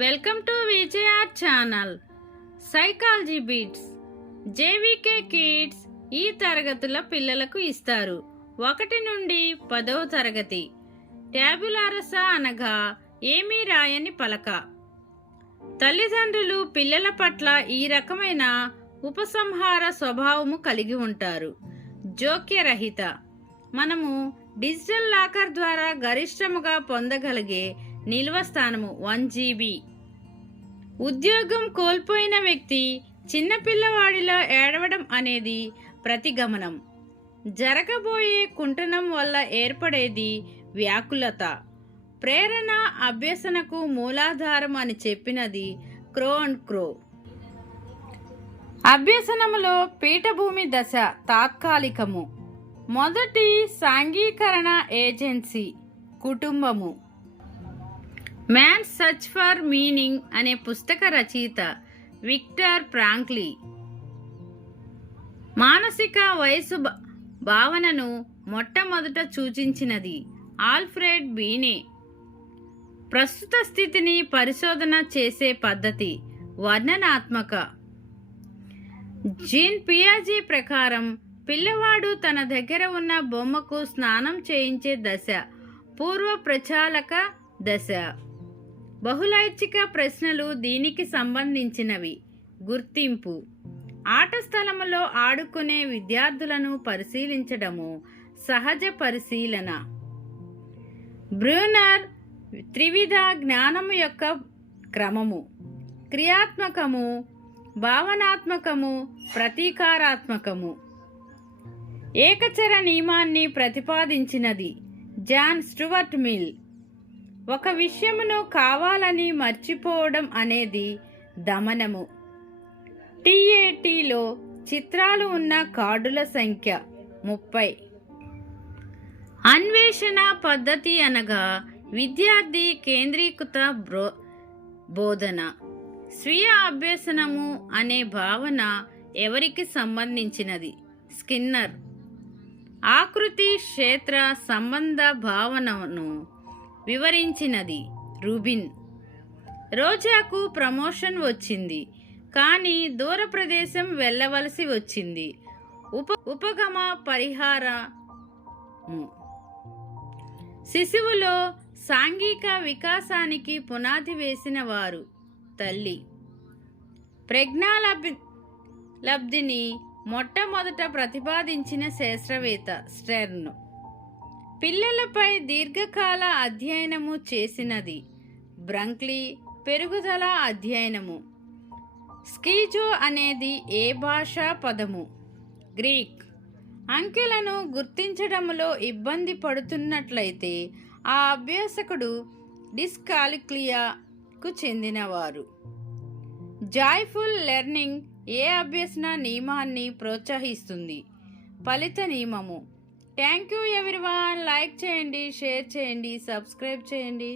Welcome to Vijay R channel. Psychology beats JVK kids ఈ తరగతుల పిల్లలకు ఇస్తారు. 1 నుండి 10వ తరగతి. ట్యాబులారస అనగా ఏమీ రాయని పలక. తల్లిదండ్రులు పిల్లల పట్ల ఈ రకమైన ఉపసంహార స్వభావము కలిగి ఉంటారు. జోక్యరహిత. మనము డిజిటల్ లాకర్ ద్వారా గరిష్టముగా పొందగలిగే నిల్వ స్థానము 1 GB. ఉద్యోగం కోల్పోయిన వ్యక్తి చిన్నపిల్లవాడిలో ఏడవడం అనేది ప్రతిగమనం. జరగబోయే కుంటనం వల్ల ఏర్పడేది వ్యాకులత. ప్రేరణ అభ్యసనకు మూలాధారం అని చెప్పినది క్రో అండ్ క్రో. అభ్యసనములో పీఠభూమి దశ తాత్కాలికము. మొదటి సాంఘీకరణ ఏజెన్సీ కుటుంబము. మ్యాన్ సర్చ్ ఫర్ మీనింగ్ అనే పుస్తక రచయిత విక్టర్ ఫ్రాంక్లీ. మానసిక వయసు భావనను మొట్టమొదట సూచించినది ఆల్ఫ్రెడ్ బీనే. ప్రస్తుత స్థితిని పరిశోధన చేసే పద్ధతి వర్ణనాత్మక. జీన్ పియాజీ ప్రకారం పిల్లవాడు తన దగ్గర ఉన్న బొమ్మకు స్నానం చేయించే దశ పూర్వ ప్రచాలక దశ. బహుళైచ్ఛిక ప్రశ్నలు దీనికి సంబంధించినవి. గుర్తింపు. ఆట స్థలములో ఆడుకునే విద్యార్థులను పరిశీలించడము సహజ పరిశీలన. బ్రూనర్ త్రివిధ జ్ఞానము యొక్క క్రమము. క్రియాత్మకము, భావనాత్మకము, ప్రతీకారాత్మకము. ఏకచర నియమాన్ని ప్రతిపాదించినది జాన్ స్టూవర్ట్ మిల్. ఒక విషయమును కావాలని మర్చిపోవడం అనేది దమనము. TATలో చిత్రాలు ఉన్న కార్డుల సంఖ్య 30. అన్వేషణ పద్ధతి అనగా విద్యార్థి కేంద్రీకృత బోధన. స్వీయ అభ్యసనము అనే భావన ఎవరికి సంబంధించినది? స్కిన్నర్. ఆకృతి క్షేత్ర సంబంధ భావనను వివరించినది రూబిన్. రోజాకు ప్రమోషన్ వచ్చింది, కానీ దూర ప్రదేశం వెళ్ళవలసి వచ్చింది. ఉపగమ పరిహారము. శిశువులో సాంఘిక వికాసానికి పునాది వేసిన వారు తల్లి. ప్రజ్ఞాలబ్ధిని మొట్టమొదట ప్రతిపాదించిన శాస్త్రవేత్త స్టెర్న్. పిల్లలపై దీర్ఘకాల అధ్యయనము చేసినది బ్రంక్లీ. పెరుగుదల అధ్యయనము. స్కీజో అనేది ఏ భాషా పదము? గ్రీక్. అంకెలను గుర్తించడంలో ఇబ్బంది పడుతున్నట్లయితే ఆ అభ్యాసకుడు డిస్కాలిక్లియాకు చెందినవారు. జాయ్ఫుల్ లెర్నింగ్ ఏ అభ్యసన నియమాన్ని ప్రోత్సహిస్తుంది? ఫలిత నియమము. Thank you everyone. లైక్ చేయండి, షేర్ చేయండి, సబ్స్క్రైబ్ చేయండి.